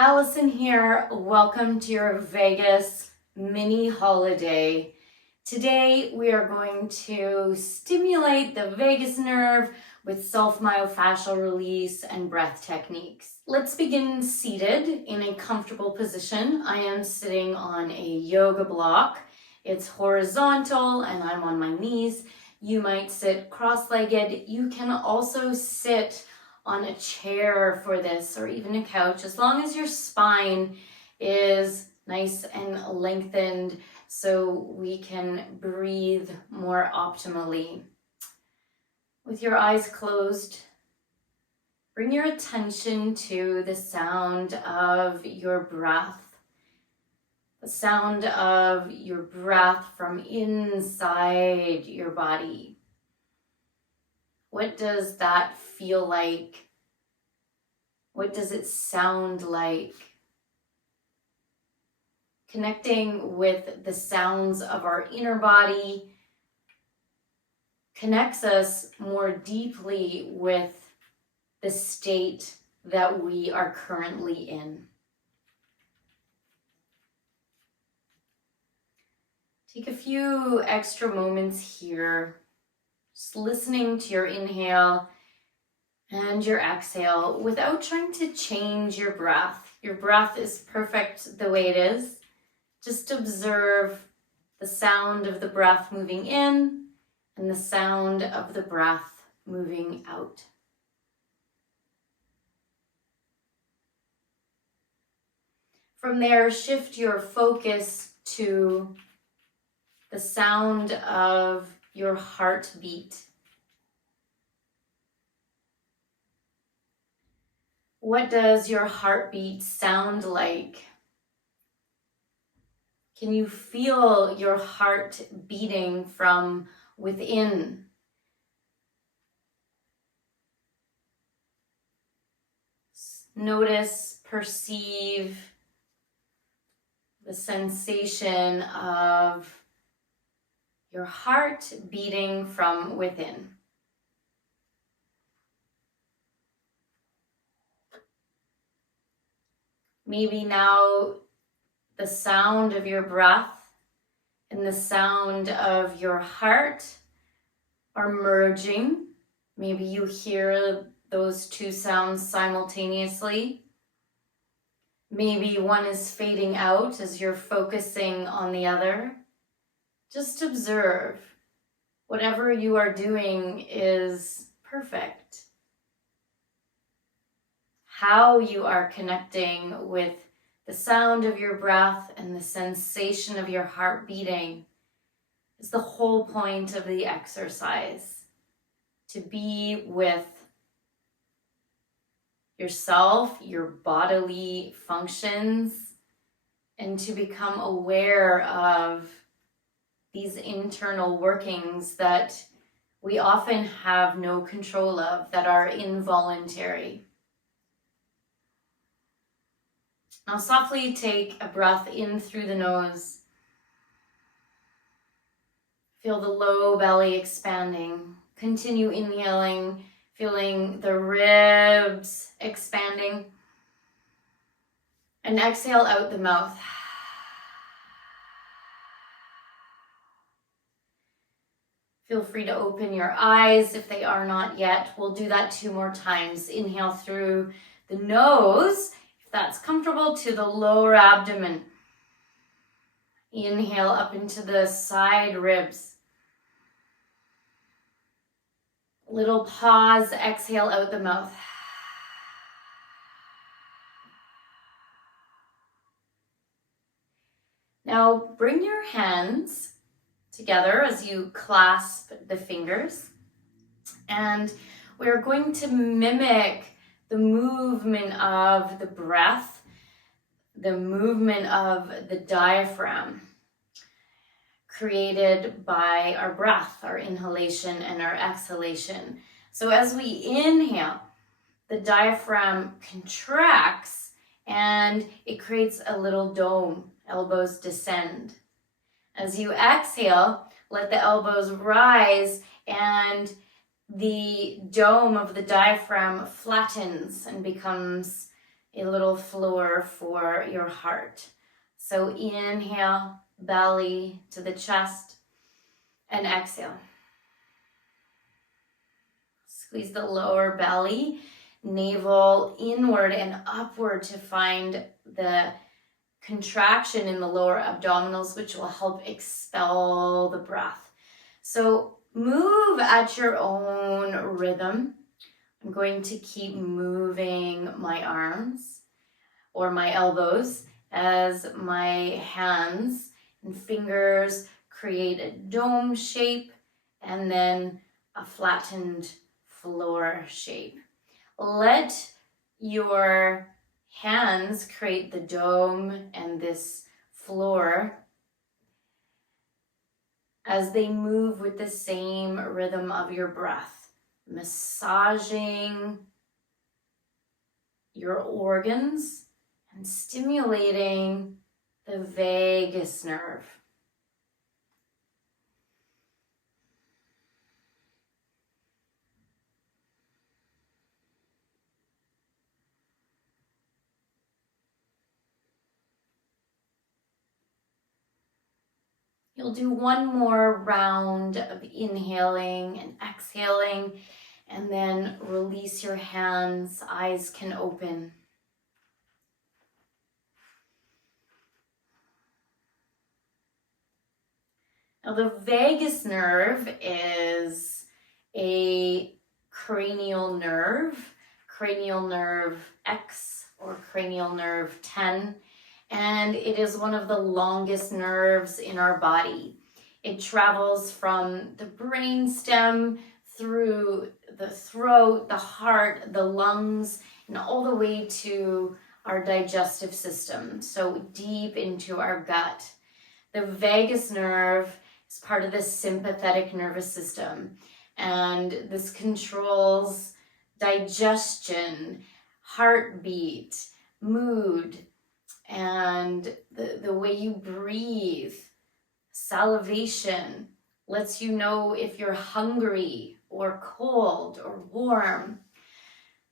Alyson here. Welcome to your Vegas mini holiday. Today we are going to stimulate the vagus nerve with self-myofascial release and breath techniques. Let's begin seated in a comfortable position. I am sitting on a yoga block. It's horizontal and I'm on my knees. You might sit cross-legged. You can also sit on a chair for this, or even a couch, as long as your spine is nice and lengthened so we can breathe more optimally. With your eyes closed, bring your attention to the sound of your breath. The sound of your breath from inside your body. What does that feel like? What does it sound like? Connecting with the sounds of our inner body connects us more deeply with the state that we are currently in. Take a few extra moments here, just listening to your inhale and your exhale without trying to change your breath. Your breath is perfect the way it is. Just observe the sound of the breath moving in and the sound of the breath moving out. From there, shift your focus to the sound of your heartbeat. What does your heartbeat sound like? Can you feel your heart beating from within? Notice, perceive the sensation of your heart beating from within. Maybe now the sound of your breath and the sound of your heart are merging. Maybe you hear those two sounds simultaneously. Maybe one is fading out as you're focusing on the other. Just observe. Whatever you are doing is perfect. How you are connecting with the sound of your breath and the sensation of your heart beating is the whole point of the exercise. To be with yourself, your bodily functions, and to become aware of these internal workings that we often have no control of, that are involuntary. Now softly take a breath in through the nose. Feel the low belly expanding. Continue inhaling, feeling the ribs expanding. And exhale out the mouth. Feel free to open your eyes if they are not yet. We'll do that 2 more times. Inhale through the nose, if that's comfortable, to the lower abdomen. Inhale up into the side ribs. Little pause, exhale out the mouth. Now bring your hands together as you clasp the fingers, and we're going to mimic the movement of the breath, the movement of the diaphragm created by our breath, our inhalation and our exhalation. So as we inhale, the diaphragm contracts and it creates a little dome. Elbows descend. As you exhale, let the elbows rise and the dome of the diaphragm flattens and becomes a little floor for your heart. So inhale, belly to the chest, and exhale. Squeeze the lower belly, navel inward and upward to find the contraction in the lower abdominals, which will help expel the breath. So move at your own rhythm. I'm going to keep moving my arms or my elbows as my hands and fingers create a dome shape and then a flattened floor shape. Let your hands create the dome and this floor as they move with the same rhythm of your breath, massaging your organs and stimulating the vagus nerve. You'll do one more round of inhaling and exhaling, and then release your hands, eyes can open. Now the vagus nerve is a cranial nerve X or cranial nerve 10. And it is one of the longest nerves in our body. It travels from the brainstem through the throat, the heart, the lungs, and all the way to our digestive system, so deep into our gut. The vagus nerve is part of the sympathetic nervous system, and this controls digestion, heartbeat, mood, and the way you breathe. Salivation lets you know if you're hungry or cold or warm.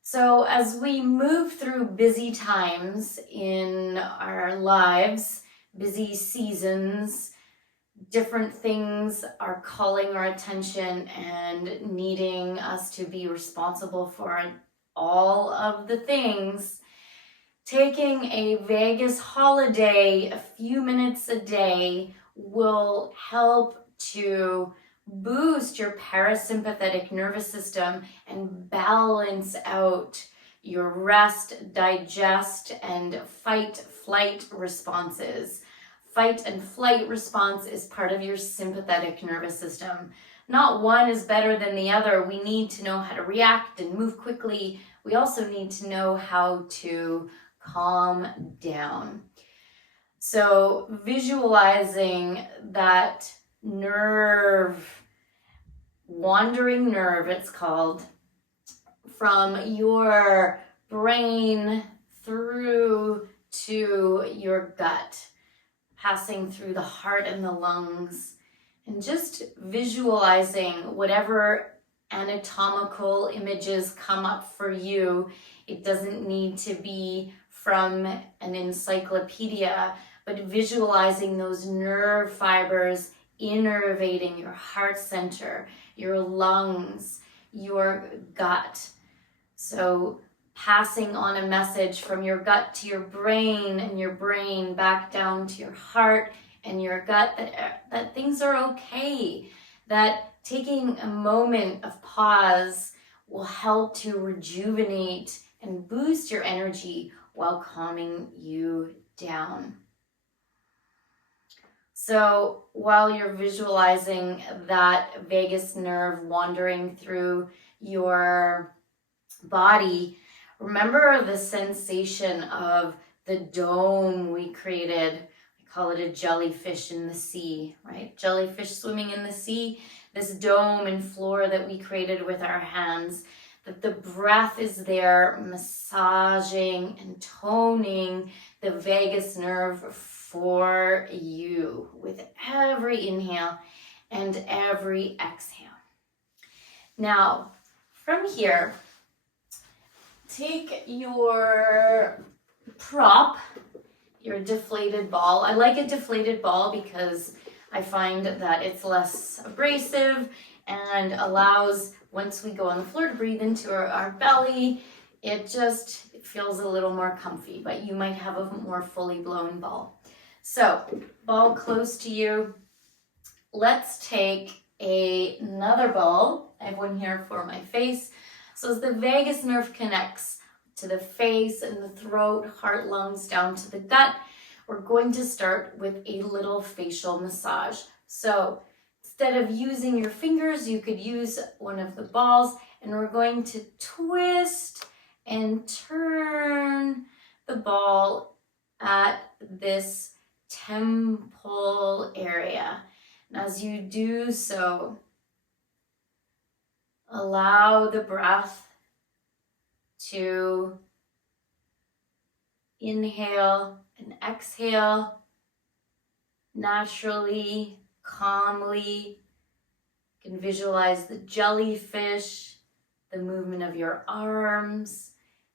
So as we move through busy times in our lives, busy seasons, different things are calling our attention and needing us to be responsible for all of the things. Taking a vagus holiday, a few minutes a day, will help to boost your parasympathetic nervous system and balance out your rest, digest, and fight-flight responses. Fight and flight response is part of your sympathetic nervous system. Not one is better than the other. We need to know how to react and move quickly. We also need to know how to calm down. So visualizing that nerve, wandering nerve it's called, from your brain through to your gut, passing through the heart and the lungs, and just visualizing whatever anatomical images come up for you. It doesn't need to be from an encyclopedia, but visualizing those nerve fibers innervating your heart center, your lungs, your gut. So passing on a message from your gut to your brain and your brain back down to your heart and your gut that things are okay, that taking a moment of pause will help to rejuvenate and boost your energy while calming you down. So while you're visualizing that vagus nerve wandering through your body, remember the sensation of the dome we created. I call it a jellyfish in the sea, right? Jellyfish swimming in the sea. This dome and floor that we created with our hands, that the breath is there massaging and toning the vagus nerve for you with every inhale and every exhale. Now, from here, take your prop, your deflated ball. I like a deflated ball because I find that it's less abrasive and allows, once we go on the floor, to breathe into our belly. It feels a little more comfy, but you might have a more fully blown ball. So, ball close to you. Let's take another ball. I have one here for my face. So as the vagus nerve connects to the face and the throat, heart, lungs, down to the gut, we're going to start with a little facial massage. So instead of using your fingers, you could use one of the balls, and we're going to twist and turn the ball at this temple area. And as you do so, allow the breath to inhale and exhale naturally, calmly. You can visualize the jellyfish, the movement of your arms,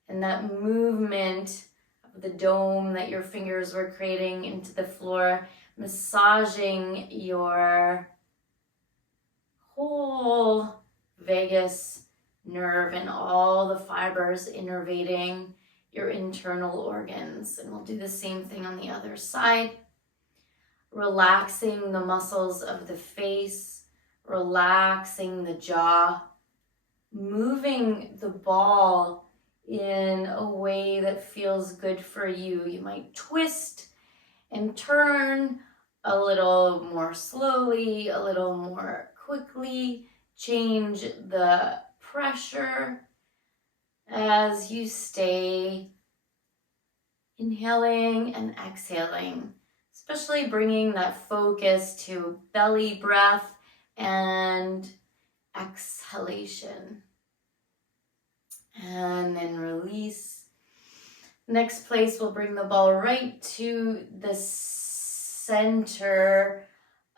and that movement of the dome that your fingers were creating into the floor, massaging your whole vagus nerve and all the fibers innervating your internal organs. And we'll do the same thing on the other side. Relaxing the muscles of the face, relaxing the jaw, moving the ball in a way that feels good for you. You might twist and turn a little more slowly, a little more quickly. Change the pressure as you stay inhaling and exhaling, especially bringing that focus to belly breath and exhalation. And then release. Next place, we'll bring the ball right to the center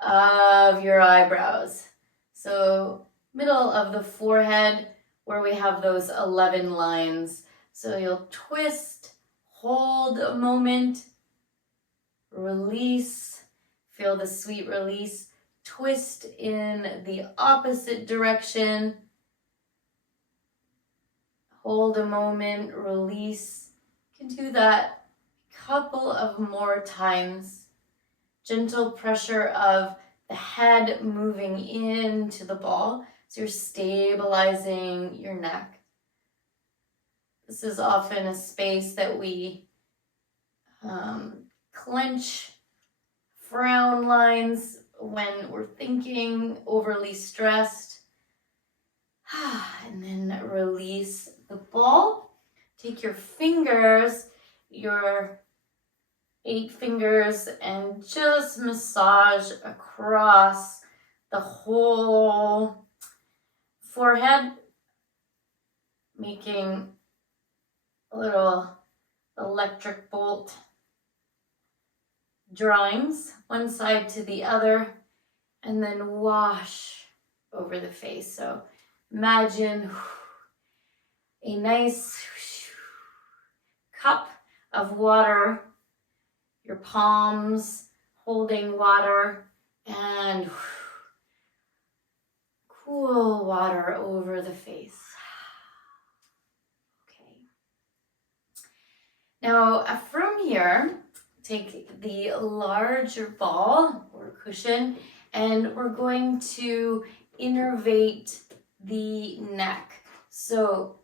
of your eyebrows. So middle of the forehead where we have those 11 lines. So you'll twist, hold a moment, release, feel the sweet release, twist in the opposite direction, hold a moment, release. You can do that a couple of more times. Gentle pressure of the head moving into the ball, so you're stabilizing your neck. This is often a space that we clench frown lines when we're thinking, overly stressed. And then release the ball. Take your fingers, your 8 fingers, and just massage across the whole forehead, making a little electric bolt drawings one side to the other, and then wash over the face. So imagine a nice cup of water, your palms holding water, and cool water over the face. Okay. Now from here, take the larger ball or cushion, and we're going to innervate the neck. So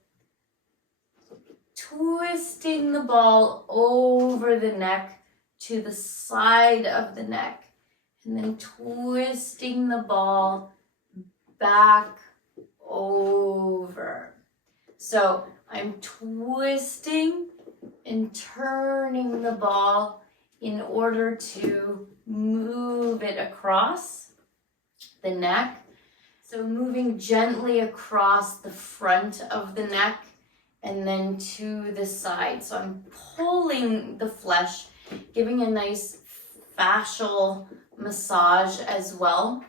twisting the ball over the neck to the side of the neck, and then twisting the ball back over. So I'm twisting and turning the ball in order to move it across the neck. So moving gently across the front of the neck and then to the side. So I'm pulling the flesh, giving a nice fascial massage as well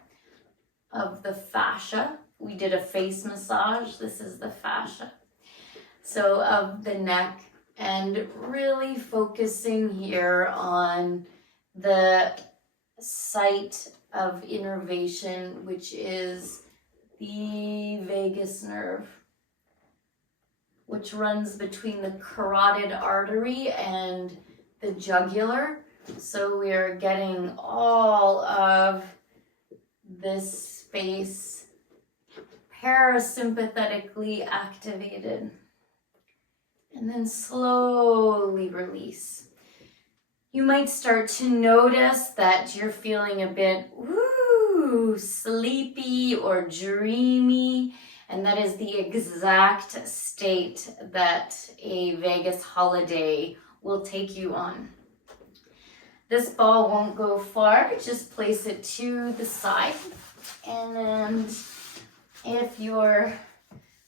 of the fascia. We did a face massage. This is the fascia. so of the neck, and really focusing here on the site of innervation, which is the vagus nerve, which runs between the carotid artery and the jugular. So we are getting all of this space parasympathetically activated. And then slowly release. You might start to notice that you're feeling a bit sleepy or dreamy, and that is the exact state that a vagus holiday will take you on. This ball won't go far, just place it to the side. And if you're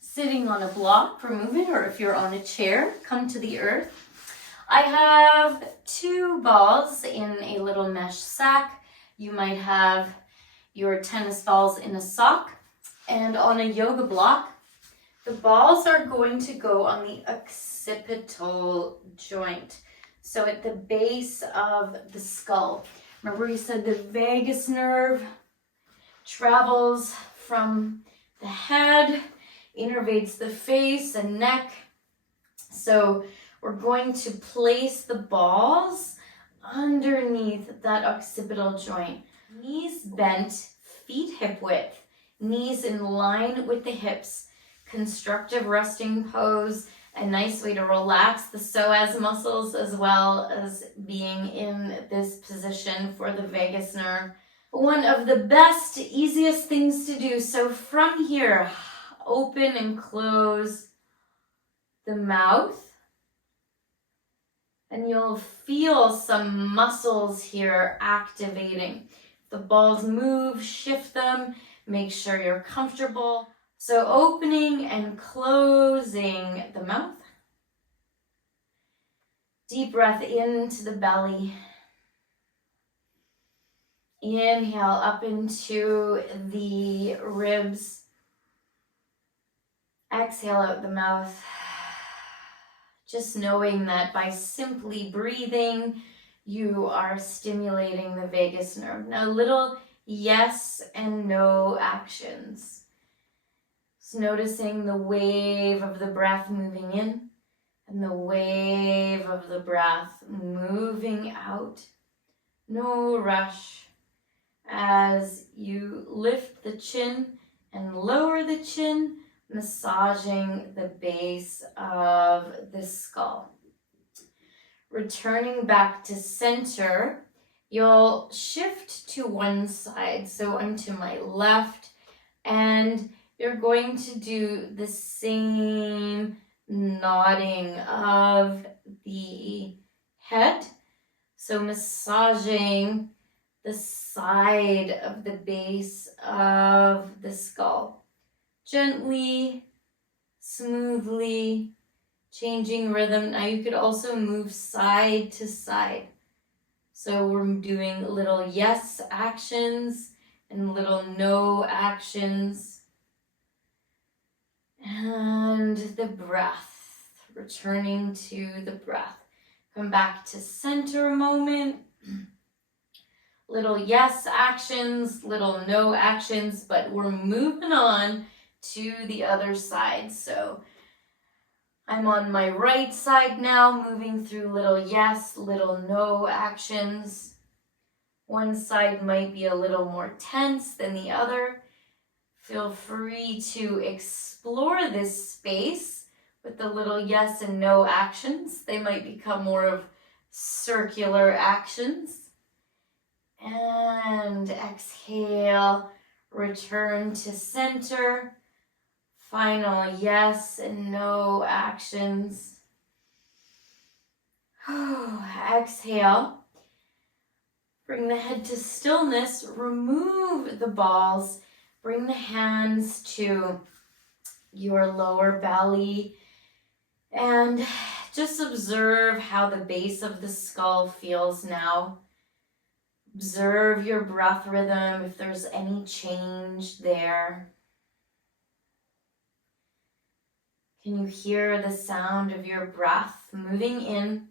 sitting on a block, remove it, or if you're on a chair, come to the earth. I have 2 balls in a little mesh sack. You might have your tennis balls in a sock. And on a yoga block, the balls are going to go on the occipital joint. So at the base of the skull. Remember we said the vagus nerve travels from the head, innervates the face and neck. So we're going to place the balls underneath that occipital joint. Knees bent, feet hip width, knees in line with the hips. Constructive resting pose, a nice way to relax the psoas muscles as well as being in this position for the vagus nerve. One of the best, easiest things to do. So from here, open and close the mouth. And you'll feel some muscles here activating. The balls move, shift them, make sure you're comfortable. So opening and closing the mouth. Deep breath into the belly. Inhale up into the ribs. Exhale out the mouth. Just knowing that by simply breathing, you are stimulating the vagus nerve. Now, little yes and no actions. Just noticing the wave of the breath moving in and the wave of the breath moving out. No rush as you lift the chin and lower the chin, massaging the base of the skull. Returning back to center, you'll shift to one side. So I'm to my left, and you're going to do the same nodding of the head. So massaging the side of the base of the skull. Gently, smoothly, changing rhythm. Now you could also move side to side. So we're doing little yes actions and little no actions. And the breath, returning to the breath. Come back to center a moment. Little yes actions, little no actions, but we're moving on to the other side. So I'm on my right side now, moving through little yes, little no actions. One side might be a little more tense than the other. Feel free to explore this space with the little yes and no actions. They might become more of circular actions. And exhale, return to center. Final yes and no actions. Exhale. Bring the head to stillness. Remove the balls. Bring the hands to your lower belly. And just observe how the base of the skull feels now. Observe your breath rhythm, if there's any change there. Can you hear the sound of your breath moving in,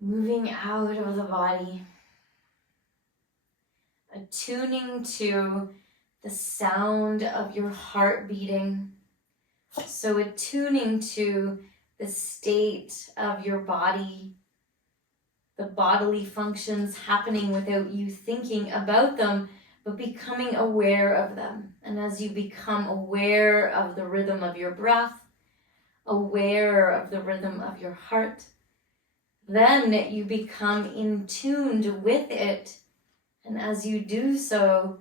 moving out of the body? Attuning to the sound of your heart beating. So attuning to the state of your body, the bodily functions happening without you thinking about them, but becoming aware of them. And as you become aware of the rhythm of your breath, aware of the rhythm of your heart, then you become in tune with it. And as you do so,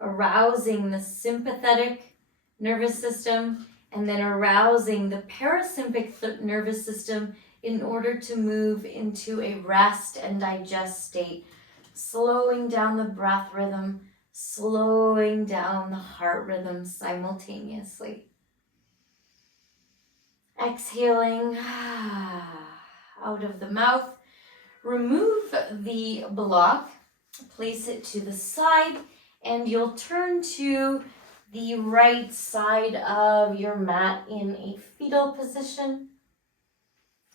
arousing the sympathetic nervous system and then arousing the parasympathetic nervous system in order to move into a rest and digest state, slowing down the breath rhythm, slowing down the heart rhythm simultaneously. Exhaling out of the mouth, remove the block, place it to the side, and you'll turn to the right side of your mat in a fetal position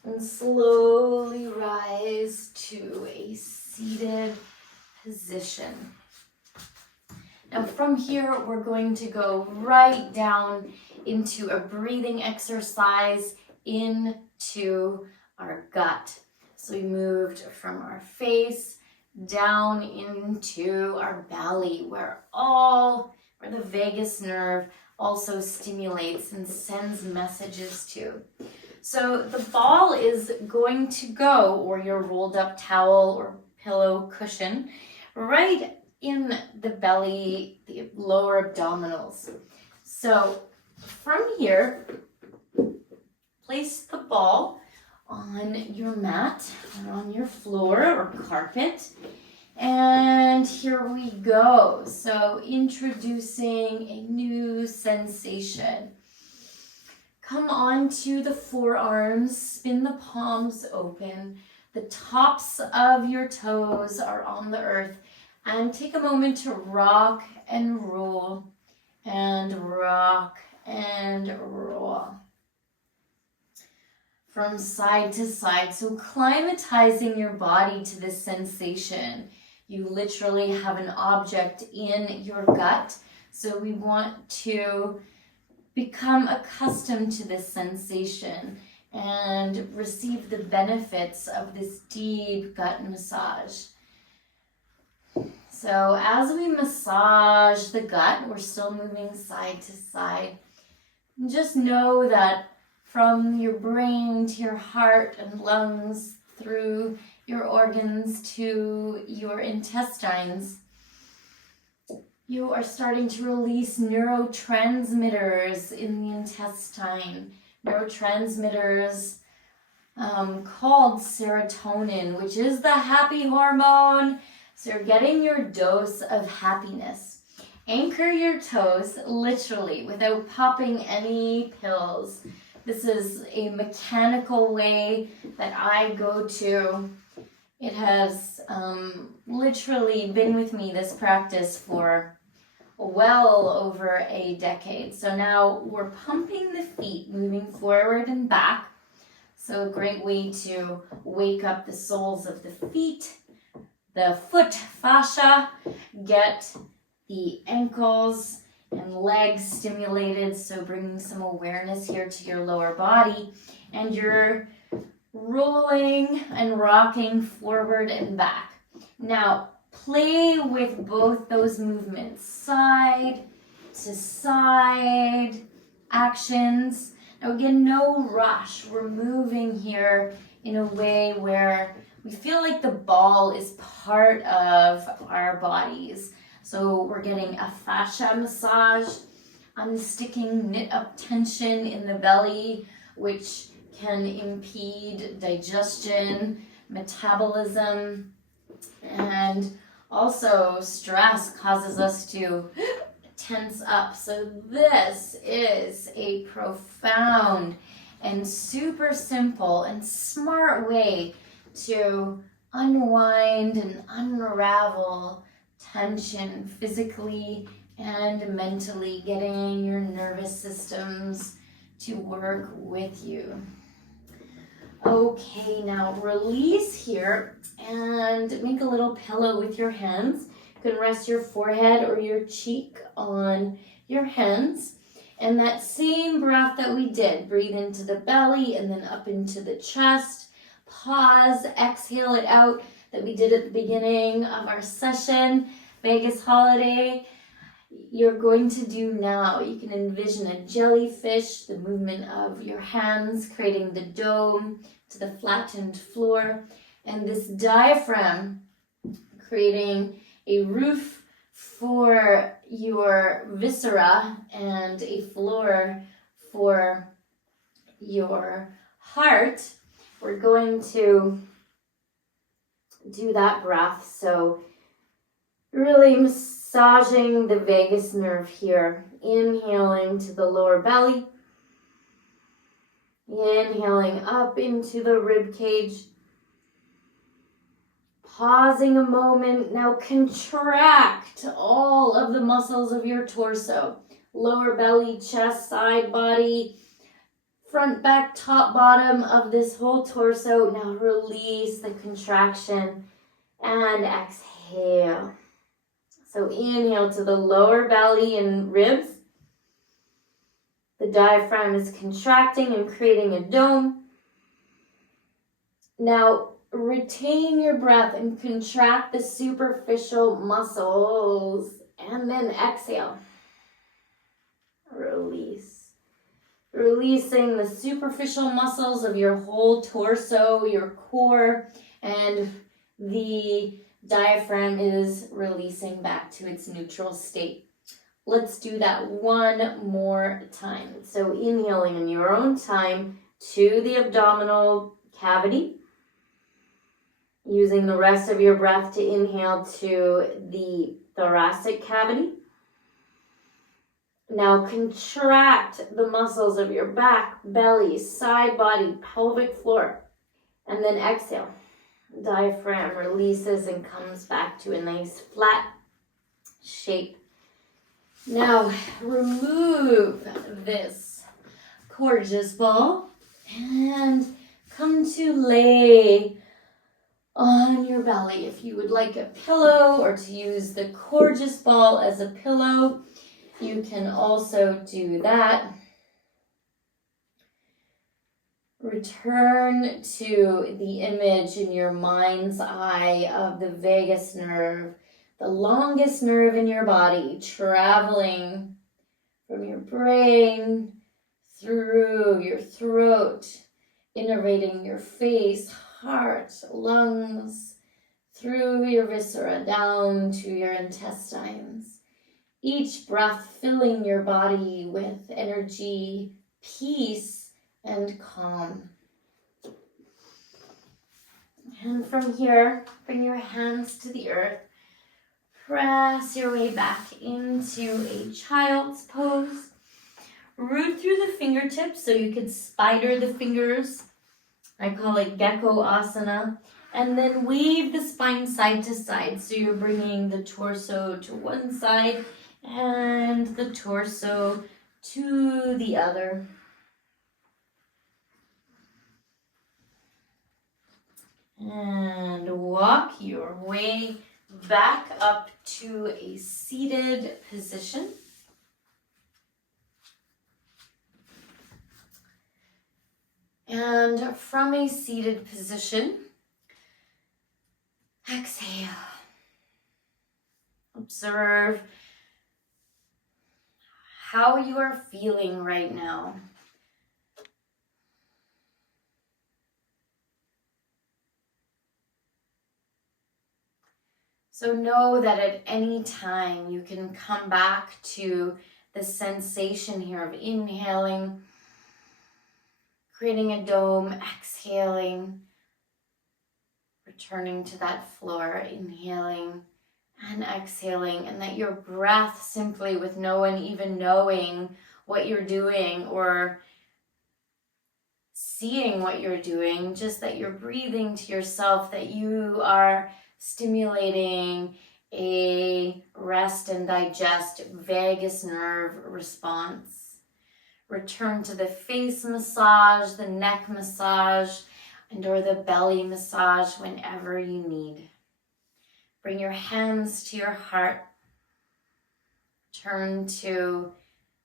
and slowly rise to a seated position. Now from here, we're going to go right down into a breathing exercise into our gut. So we moved from our face down into our belly, where the vagus nerve also stimulates and sends messages to. So the ball is going to go, or your rolled up towel or pillow cushion, right in the belly, the lower abdominals. So from here, place the ball on your mat or on your floor or carpet. And here we go. So introducing a new sensation. Come onto the forearms, spin the palms open. The tops of your toes are on the earth. And take a moment to rock and roll and rock and roll from side to side. So climatizing your body to this sensation. You literally have an object in your gut. So we want to become accustomed to this sensation and receive the benefits of this deep gut massage. So as we massage the gut, we're still moving side to side. And just know that from your brain to your heart and lungs, through your organs to your intestines, you are starting to release neurotransmitters in the intestine. Neurotransmitters called serotonin, which is the happy hormone. So you're getting your dose of happiness. Anchor your toes, literally, without popping any pills. This is a mechanical way that I go to. It has literally been with me, this practice, for well over a decade. So now we're pumping the feet, moving forward and back. So a great way to wake up the soles of the feet, the foot fascia, get the ankles and legs stimulated, so bringing some awareness here to your lower body, and you're rolling and rocking forward and back. Now, play with both those movements, side to side actions. Now again, no rush. We're moving here in a way where we feel like the ball is part of our bodies. So we're getting a fascia massage, unsticking knit up tension in the belly, which can impede digestion, metabolism, and also stress causes us to tense up. So this is a profound and super simple and smart way to unwind and unravel tension physically and mentally getting your nervous systems to work with you. Okay, now release here and make a little pillow with your hands. You can rest your forehead or your cheek on your hands. And that same breath that we did, breathe into the belly and then up into the chest. Pause, exhale it out that we did at the beginning of our session, Vegas holiday. You're going to do now. You can envision a jellyfish, the movement of your hands, creating the dome to the flattened floor, and this diaphragm creating a roof for your viscera and a floor for your heart. We're going to do that breath. So really massaging the vagus nerve here. Inhaling to the lower belly. Inhaling up into the rib cage. Pausing a moment. Now contract all of the muscles of your torso. Lower belly, chest, side, body, front, back, top, bottom of this whole torso. Now release the contraction and exhale. So inhale to the lower belly and ribs. The diaphragm is contracting and creating a dome. Now retain your breath and contract the superficial muscles. And then exhale. Release. Releasing the superficial muscles of your whole torso, your core, and the diaphragm is releasing back to its neutral state. Let's do that one more time. So inhaling in your own time to the abdominal cavity. Using the rest of your breath to inhale to the thoracic cavity. Now contract the muscles of your back, belly, side body, pelvic floor. And then exhale. Diaphragm releases and comes back to a nice flat shape. Now remove this gorgeous ball and come to lay on your belly. If you would like a pillow or to use the gorgeous ball as a pillow, you can also do that. Return to the image in your mind's eye of the vagus nerve, the longest nerve in your body, traveling from your brain through your throat, innervating your face, heart, lungs, through your viscera, down to your intestines. Each breath filling your body with energy, peace, and calm. And from here, bring your hands to the earth. Press your way back into a child's pose. Root through the fingertips so you could spider the fingers. I call it gecko asana. And then wave the spine side to side. So you're bringing the torso to one side and the torso to the other. And walk your way back up to a seated position. And from a seated position, exhale. Observe how you are feeling right now. So know that at any time you can come back to the sensation here of inhaling, creating a dome, exhaling, returning to that floor, inhaling and exhaling, and that your breath simply, with no one even knowing what you're doing or seeing what you're doing, just that you're breathing to yourself, that you are stimulating a rest and digest vagus nerve response. Return to the face massage, the neck massage, or the belly massage whenever you need. Bring your hands to your heart. Turn to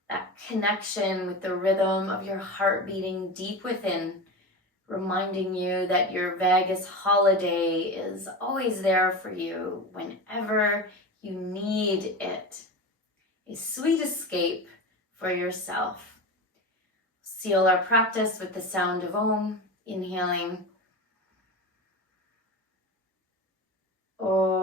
that connection with the rhythm of your heart beating deep within, reminding you that your vagus holiday is always there for you whenever you need it. A sweet escape for yourself. Seal our practice with the sound of Om, inhaling. Om.